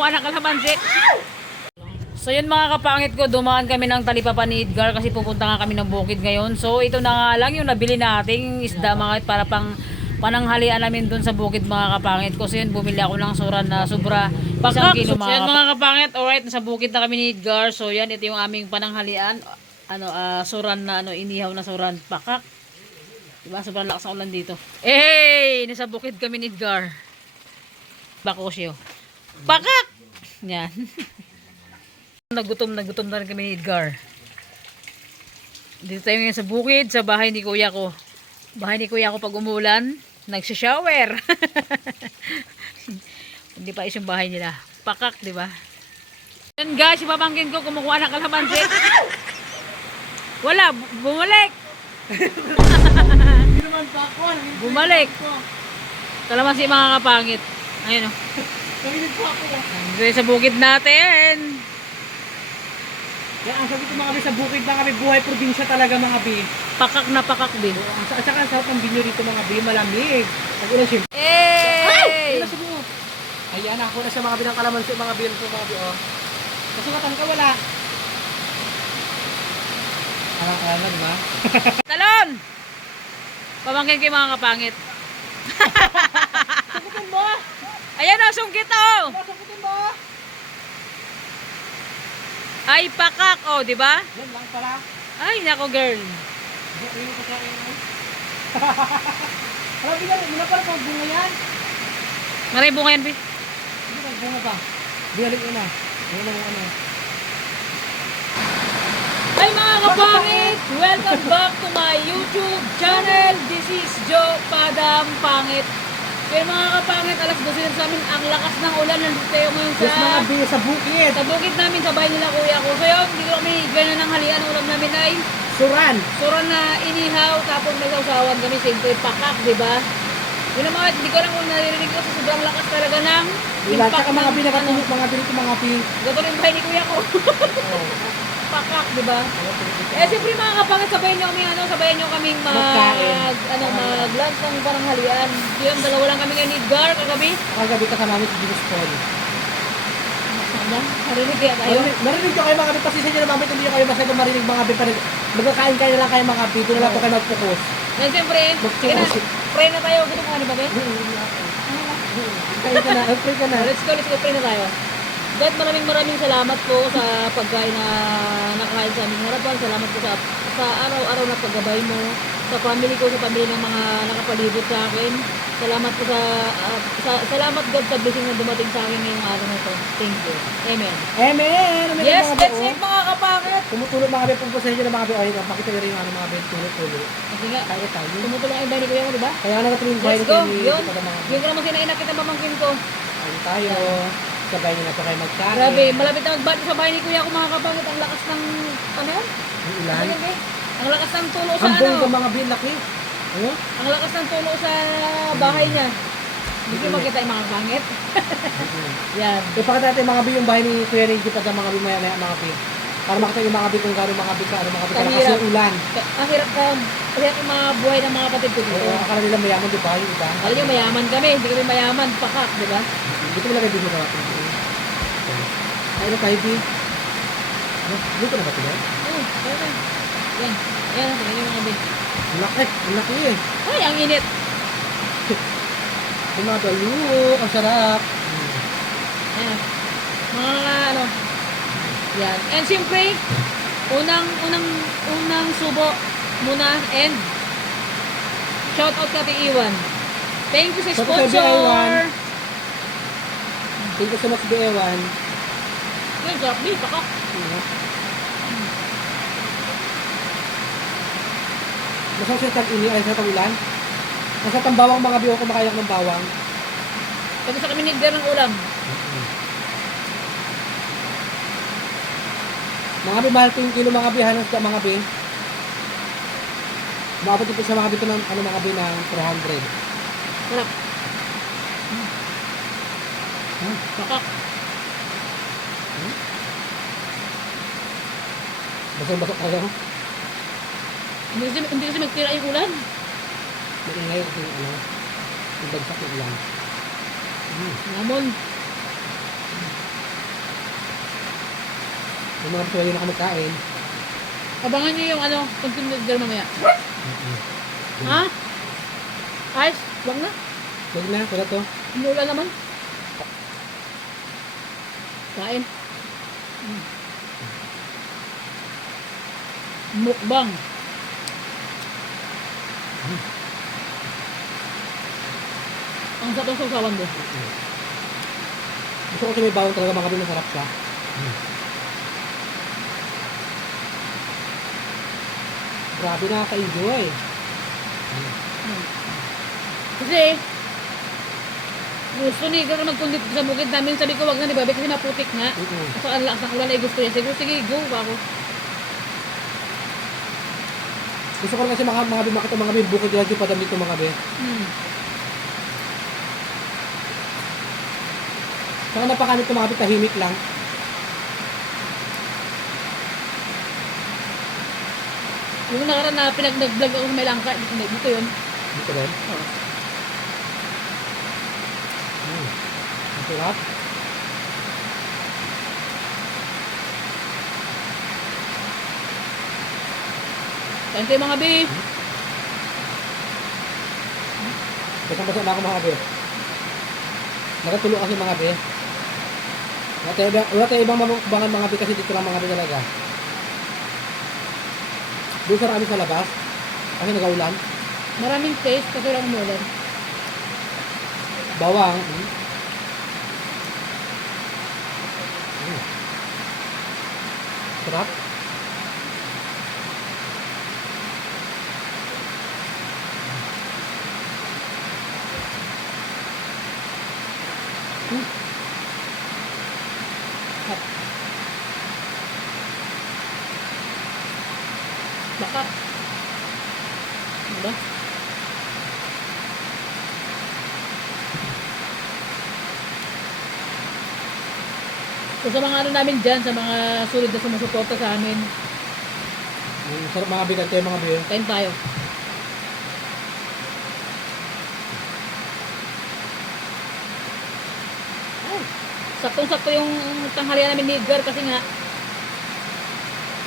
Anak kalamansi. So yun mga kapangit ko, dumaan kami ng Talipapa ni Edgar kasi pupunta nga kami ng bukid ngayon. So ito na nga lang yung nabili nating isda mga para pananghalian namin dun sa bukid mga kapangit ko. So yun, bumili ako ng suran na sobra isang kilo mga kapangit. Alright, nasa bukid na kami ni Edgar. So yan, ito yung aming pananghalian. Suran na inihaw na suran. Pakak. Diba, sobrang lakas ang ulan dito. Hey! Nasa bukid kami ni Edgar. Bakosyo. Pakak! Yan. Nagutom na rin kami ni Edgar. Dito tayo ngayon sa bukid, sa bahay ni kuya ko. Bahay ni kuya ko pag umulan, nagsishower. Hindi pa isang bahay nila. Pakak, di ba? Yan guys, yung pamangkin ko kumukuha ng kalamansi. Wala, bumalik. Bumalik. Kalamansi mga kapangit. Ayun o. Sa bukid natin. Yan, ang sabi ko mga bi, sa bukid mga bi, buhay probinsya talaga mga bi. Pakak na pakak din. At saka sa pang binyo dito mga bi, malamig. Pag-ulan siya. Hey! Ayan, ako na sa mga bi ng kalamansi mga bi. Ito mga bi, oh. Kasugatan ka, wala. Alam na, di ba? Talon! Pamangkin kayo mga kapangit. Sagutin mo! Ayan o, sungkit o! Sagutin mo! Ay, pakak o, di ba? Yan lang pala. Ay, nako girl. Ayun ko sa akin. Alam, bilang, muna pala pang bunga yan. Maray bunga yan, Bi. Hindi, nagbunga pa. Bialik yun na. Ayun na yung ano. Hi mga kapangit! Welcome back to my YouTube channel. This is Joe Padam Pangit. Pero mga kapangit, alas 12 na sa amin. Ang lakas ng ulan. Nandito tayo ngayon Yes, mga bi, sa bukid. sa bukid namin, sa bahay nila kuya ko. So yun, dito kami gano'n ng halian. Ulam namin ay Suran. suran na inihaw. Tapos may sausawan kami. Siyempre, pakak, di ba? Yun ang mga, hindi ko lang kung naririnig ko sa sobrang lakas talaga ng Ilan, impact saka mga bi, ng, nakatulog mga bi dito mga bi. gato rin bahay ni kuya ko. Pakak, di ba? Eh, siyempre mga kapangit, sabayan nyo kami, sabayan nyo kaming mag-lunch ng paranghalian. Yung dalawa lang kami ngayon ni Edgar, kagabi. Kagabi kasama namin sa Jesus Paul. Sana, narinig kaya tayo. Narinig nyo kayo mga bi, pasisa nyo na mga bi, hindi nyo kayo masyado marinig mga bi. Magkakain kayo na lang kayo mga bi, doon na lang po kayo mag-focus. Then siyempre, pray na tayo. Gusto mo ano ba, be? Kain ka na, pray ka na. Let's go, pray na tayo. God, maraming salamat po sa pagkain na nakakain sa aming harapan. Salamat po sa araw-araw na paggabay mo sa family ko, sa family ng mga nakapalibot sa akin. Salamat po salamat God sa blessing na dumating sa akin ngayong araw na ito. Thank you. Amen. Amen! Yes, that's it mga kapangit. Tumutulog mga bi, kung pasensya nyo na mga bi, ay, pakita nyo rin yung ano mga bi, tulog-tulog. Kasi nga, Kaya tayo. tumutulong ang bahay ni kuya mo, di ba? Kaya nga natin yung bahay Let's go. ni Yun. mga bi. Yung ko naman sinainak kita pamangkin ko. Ayun tayo. Sabay nyo na po kayo magkain. Grabe, malapit na magbati sa bahay ni kuya ko mga kapangit. Ang lakas ng, ano yun? Yung ulan. Ano yun, be? Ang lakas ng tulo sa Ang ano. buong mga bi, laki. Ano? Ang lakas ng tulo sa bahay niya. Hindi ko makita yung mga pangit. Yan. Ipakita natin mga bi yung bahay ni Kuya Renji pag mga bi maya-maya mga bi. Para makita yung mga bi kung gano'ng mga bi ka, ano mga bi ka, kasi yung ulan. Ang hirap yung mga buhay ng mga kapatid ko dito. Oo, akala nila mayaman, di ba? Yung iba. Alam nyo, mayaman kami. Hindi kami mayaman. Pakak, di ba? Dito mo lang kayo dito natin. Ayun na tayo, bi. Dito na ba ito? Oo, kaya na. Yan. Yan, tingnan yung mga bin. Ang laki, ang laki eh. Ay, ang init. Yung mga dalo, ang sarap. Ayan. Mga ano. Yan. And siyempre, unang subo muna and shout out ka kay Iwan. Thank you sa Shout out kay sponsor. Iwan. Thank you so much, B1. Yan, sarap din. Pakak. Masarap siya tag-ini, ay sa tag-ulan. Nasa tambawang mga biyo ko makayak ng bawang. Pag sa kami nigder ng ulam. Mga bi, mahal 10 kilo mga bi, halos ka mga bi. Maabot ito sa mga bi ito ng ano mga bi ng 400. Sarap. Pakak. Basang-basok kayo. Hindi kasi magtira yung ulan. Maingay kasi yung ano, yung bagsak ng ulan. Lamon. Yung mga pwede na kumakain. Abangan nyo yung ano, content nigger mamaya. Ha? Ice? Wag na. Huwag na, wala to. Mula naman. Kain. Mukbang. Ang sarap ng sausawan mo. Gusto ko kasi may bawang talaga mga kapatid, masarap siya. Grabe, nakaka-enjoy. Kasi, gusto ni Igor mag-content sa bukid namin. Sabi ko, wag na ni Babe kasi maputik nga. So, ang lakas ng ulan ay gusto niya. Siguro, sige, go ba ako? Gusto ko rin kasi makita mga kapatid, bukod lang yung padam dito mga kapatid. Saka napakanit ko mga kapatid, tahimik lang. Yung nakaraan na pinag-vlog ako sa may langka, dito yun. Dito rin. Oo. Ang sarap. Kain tayo mga bi. Basang-basa na ako mga kapatid. Nakatulo kasi mga kapatid. Wala tayo ibang mamukbangan mga kapatid kasi dito lang mga kapatid talaga. Doon sa kami sa labas. Kasi nag-aulan. Maraming taste kasi lang umulan. Bawang. Sarap. Baka. Diba? So sa mga ano namin dyan, sa mga sulit na sumusuporta sa amin, Sarap mga kapatid, tayo mga kapatid. kain tayo. Ay, saktong-sakto yung tanghalian namin ni Edgar kasi nga,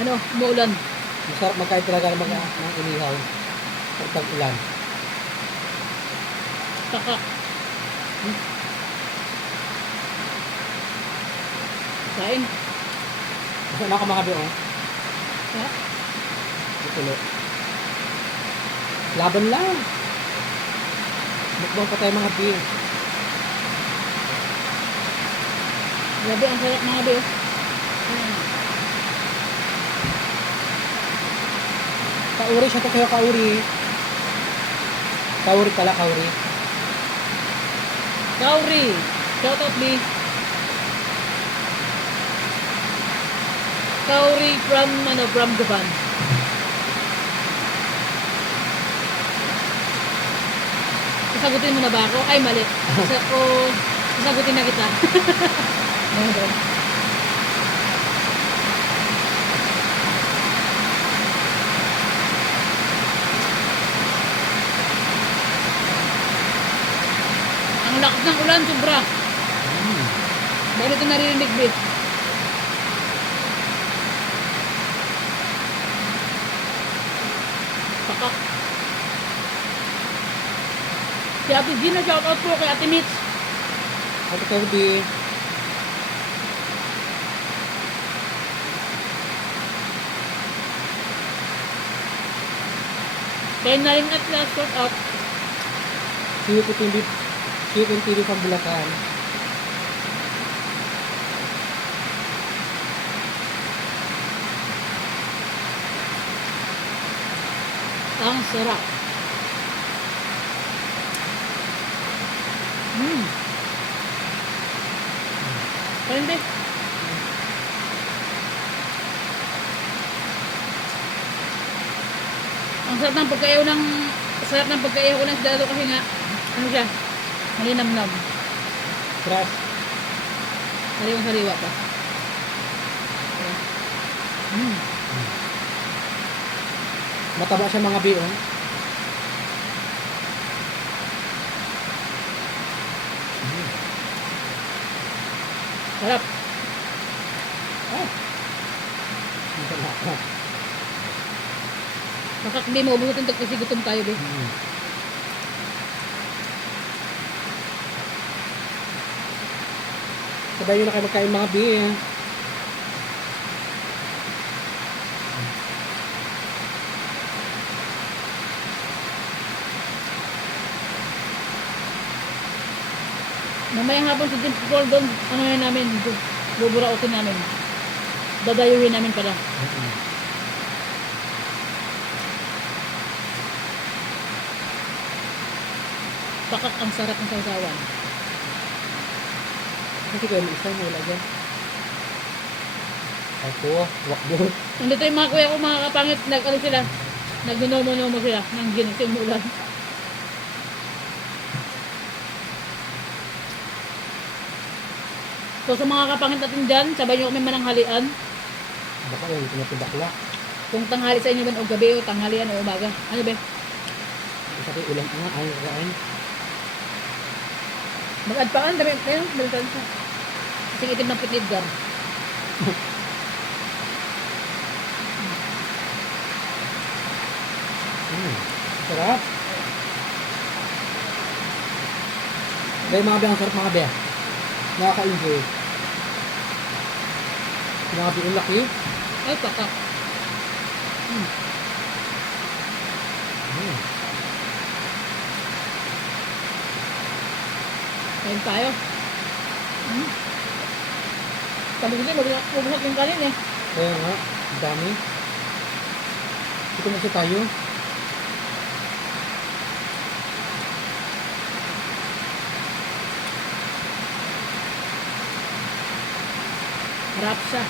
ano, umuulan. Masarap magkain talaga ng inihaw. Pagtag ulan. Saka, kain. Basta na ako mga kapatid, oh. Ha? Tulo. Laban lang. Mukbang pa tayo mga kapatid. Grabe, ang sarap mga bi. Kauri siya to kayo, kauri. Kauri pala, kauri. Kauri. Shout out me. Kauri from Japan. Sasagutin mo na ba ako? Ay, mali. Sasagutin na kita. Ang lakas ng ulan, sobra. Dahil ito naririnig, Bit. Pakak. Si Ate Gina, shout out po kay Ate Mitch. Ate Kirby. Kay Naring Atlas, shout out. Sino po TV? Sino po TV from Bulacan? Ang sarap. Pwede. Ang sarap ng pagkaiyaw ko ng isda kasi nga, ano siya, malinamnam. Crush. Sariwang-sariwa pa. Mataba siya mga biong. Sarap. Ah. Baka hindi mo ubutin ito kasi gutom tayo, be. Sabay nyo na kayo magkain mga bi. Mamayang hapon si James Paul doon, ano yun namin, buburautin namin. Dadayuhin namin pala. Bakit ang sarap ng sausawan. Kasi kayo may isa mo wala dyan. Ako, wakbo. Nandito yung mga kuya ko, mga kapangit, ano sila, nagnonomo sila ng ginising ulan. So sa mga kapangit natin dyan, sabay nyo kami mananghalian. Baka yun, tinatibakla. Kung tanghali sa inyo man o gabi o tanghalian o umaga. Ano ba? Isa kayo ulang nga, ayaw kain. Mag-add pa ka, dami kayo, balitan sa. Kasing itim ng pitidgar. Sarap. Dahil mga be, ang sarap mga be. Nakaka-enjoy. Mga be, ang laki. Ay, paka. Kain tayo. Sabi ko din, mabuhat yung kanin eh. Kaya nga, ang dami. Ito na siya tayo. Harap siya.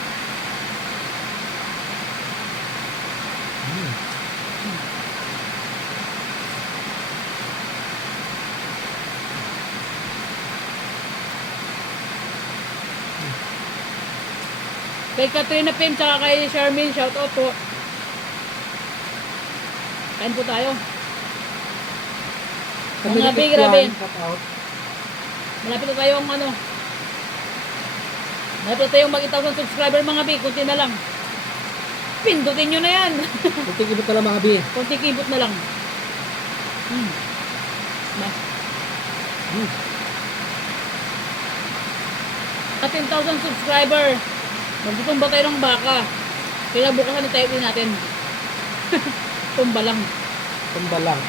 Kay Katrina Pim, tsaka kay Charmaine, shout out po. Kain po tayo. Mga big grabe. Malapit na tayong ano. Malapit na tayong mag-1,000 subscriber mga big. Kunti na lang. Pindutin nyo na yan. Kunting ibot na lang mga be. Kunting ibot na lang. At 10,000 subscriber. Magtutumba tayo ng baka. Kaya bukasan na tayo din natin. Tumba lang. Tumba lang.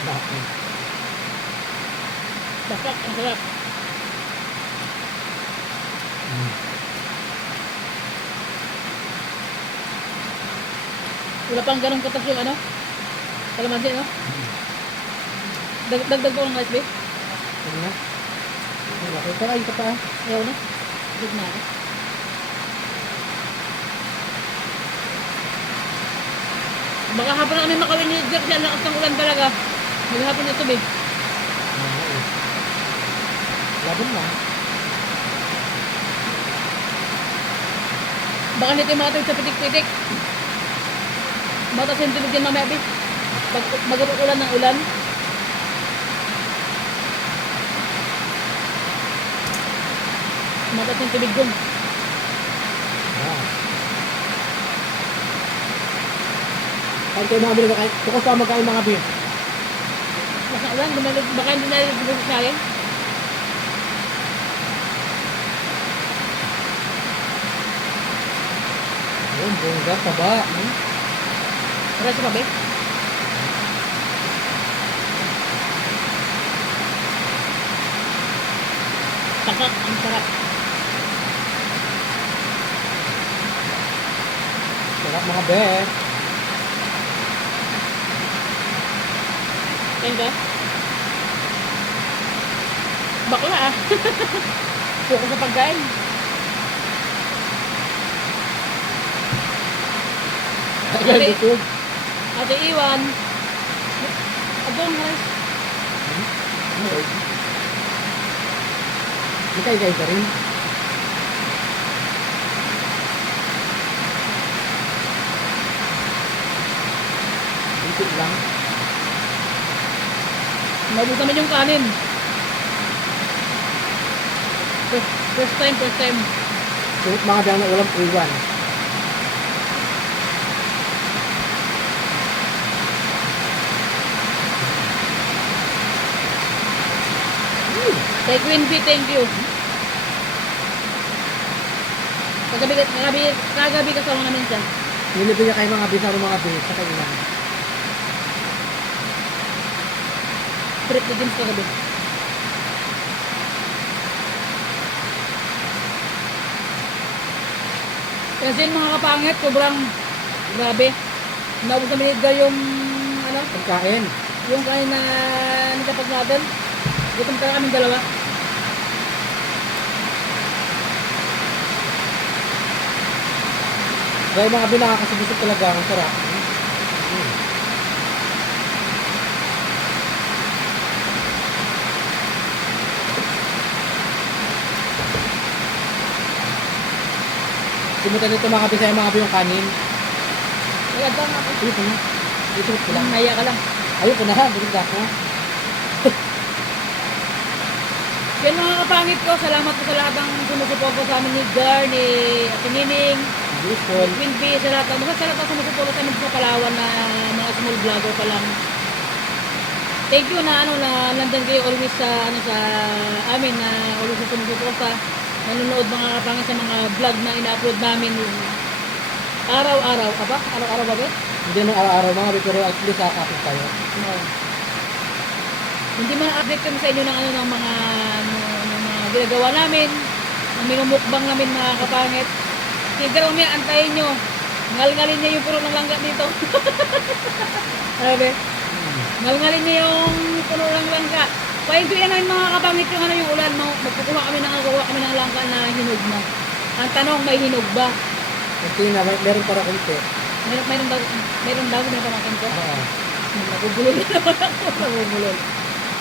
Bakit? Bakit? Ang sarap. Wala pang ganong katas yung ano? Kalamansi, no? Dagdag ko ng rice, babe. Ano na? Malaki pa. Ay, pa. Ayaw na. Dagdag na ako. Baka hapon na kami makawin ni Jack siya. Lakas ng ulan talaga. Maghapon na ito, babe. Laban lang. Baka nito yung mga tawid sa pitik-pitik. Baka yung tubig din mamaya, babe. Pag mag-ulan ng ulan. Matas yung tubig dun. Kain kayo mga be. Bukas pa magkain mga be. Baka ulan, baka hindi na rin sa akin. Ayun, bongga, taba. Rasa pa, babe? Takak, ang sarap. Sarap mga be. Yan ka? Bakla ah. Puko sa pagkain. Agad ito. Ate Iwan. Abong guys. Ikay-ikay ka rin. Itik lang. Mabot naman yung kanin. First time. Sulit mga dang na ulam iwan. Kay Queen Bee, thank you. Kagabi kasama namin siya. Nilibig niya kay mga bisaro mga bis sa kainan. Trip ko din kagabi. Kasi yun mga kapangit, sobrang grabe. Naubos namin ni Edgar yung ano, Pagkain. yung kain na nakapag natin. Gutom pa kami dalawa. Kaya yung mga binakakasibusog talaga. Ang sarap. Simutan nito mga kabisaya mga yung kanin. Naganda nga ako. Ayun ko na. Ito ko lang. Naya ka lang. Ayun ko na. Bulit ako. Yan mga kapangit ko, salamat po sa lahat ng sumusuporta sa amin ni Edgar, ni Ate Nining, Beautiful. ni Queen Bee, sa lahat ng sumusuporta sa amin sa Palawan na mga small vlogger pa lang. Thank you na nandun kayo always sa amin na always sa sumusuporta. Nanonood mga kapangit sa mga vlog na ina-upload namin araw-araw. Araw-araw ba ba? Hindi nung araw-araw mga kabisaya, pero at least kakapit tayo. No. Hindi ma-update kami sa inyo ng ng mga ginagawa namin, ng minumukbang namin mga kapangit. Sige raw niya, antayin nyo. Ngalngalin niya yung puno ng langga dito. Sabi, ngalngalin niya yung puno ng langga. Pahintuin namin mga kapangit yung yung ulan. Magkukuha kami ng langga na hinog na. Ang tanong, may hinog ba? Kunti na, meron para kunti. Mayroon daw na pamakin ko. Oo. Nabubulol na naman ako. Nabubulol.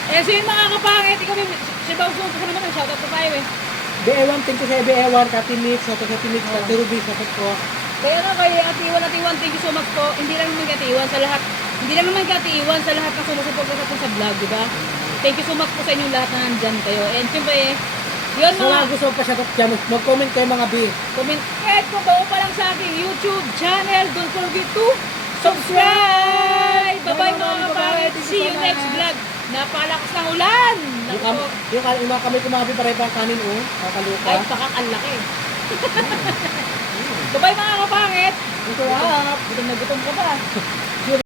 Eh, so yung mga kapangit, ikaw si Bawsong, kasi naman, shoutout pa tayo eh. BA1, thank you sa BA1, Katinix, sa Katinix, sa Turubis, sa po. Kaya na kay Atiwan, thank you so much po. Hindi lang naman kay Atiwan, sa lahat ng sumusuporta sa sa vlog, di ba? Thank you so much po sa inyong lahat na nandyan kayo. And siyempre, yun So, mga, gusto ko pa shoutout dyan, mag-comment kayo mga B. comment, kahit kung bago pa lang sa aking YouTube channel, don't forget to subscribe! Bye-bye mga kapangit, see you next vlog. Napalakas ng ulan! Yung mga kamay kumabi para ibang kanin, oh. Kakaluka. Ay, pakak ang laki. Bye-bye mga kapangit! Ito, Gutom na gutom ka ba?